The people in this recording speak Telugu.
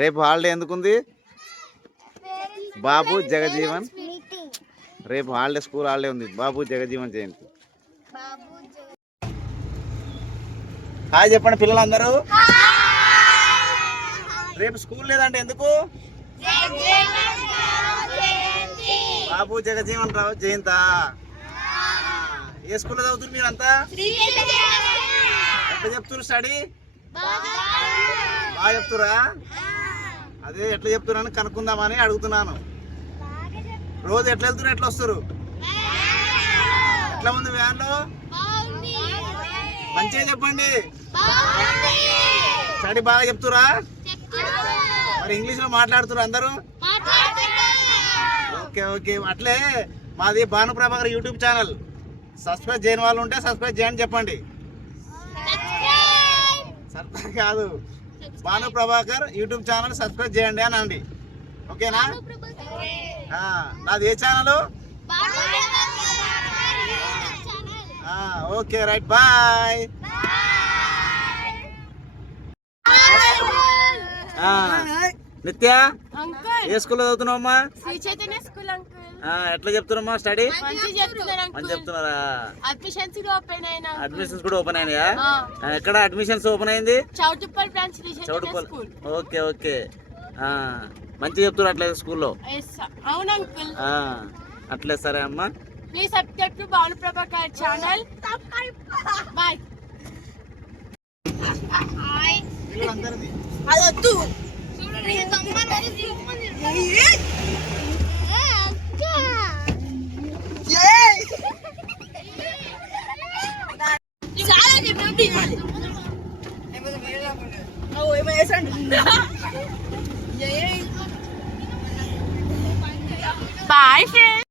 రేపు హాలిడే ఎందుకుంది? బాబు జగజీవన్ రేపు హాలిడే, స్కూల్ హాలిడే ఉంది. బాబు జగజీవన్ జయంతి. హాయ్ చెప్పండి పిల్లలందరూ. రేపు స్కూల్ లేదంటే ఎందుకు? బాబు జగజీవన్ రావు జయంతా. ఏ స్కూల్లో చదువుతున్నారు మీరంతా? ఎట్లా చెప్తున్నారు స్టడీ? బాగా చెప్తురా? అదే ఎట్లా చెప్తున్నాను కనుక్కుందామని అడుగుతున్నాను. రోజు ఎట్లా వెళ్తున్నారు, ఎట్లా వస్తారు? ఎట్లా ఉంది వ్యాన్లో? మంచిగా చెప్పండి. స్టడీ బాగా చెప్తురా? మరి ఇంగ్లీష్ లో మాట్లాడుతున్నారు అందరూ? Okay okay. అట్లే మాది భానుప్రభాకర్ యూట్యూబ్ ఛానల్. సబ్స్క్రైబ్ చేయని వాళ్ళు ఉంటే సబ్స్క్రైబ్ చేయండి చెప్పండి. సబ్స్క్రైబ్ కాదు, భానుప్రభాకర్ యూట్యూబ్ ఛానల్ సబ్స్క్రైబ్ చేయండి అని అండి. ఓకేనా? నాది ఏ channel? Okay right, bye. Nitya ఏ స్కూల్లో చదువుతున్నావమ్మా? ఎట్లా చెప్తున్నామ్మా స్టడీ? మంచి చెప్తున్నారా? అడ్మిషన్స్ కూడా ఓపెన్ అయినాయా? ఎక్కడ అడ్మిషన్స్ ఓపెన్ అయింది? చౌటుప్పల్. Okay okay. మంచిగా చెప్తున్నారు అట్లయితే స్కూల్లో? అట్లే సరే అమ్మా. Please subscribe to Bhanuprabhakar channel. Bye. అదొద్దు. Bye friends.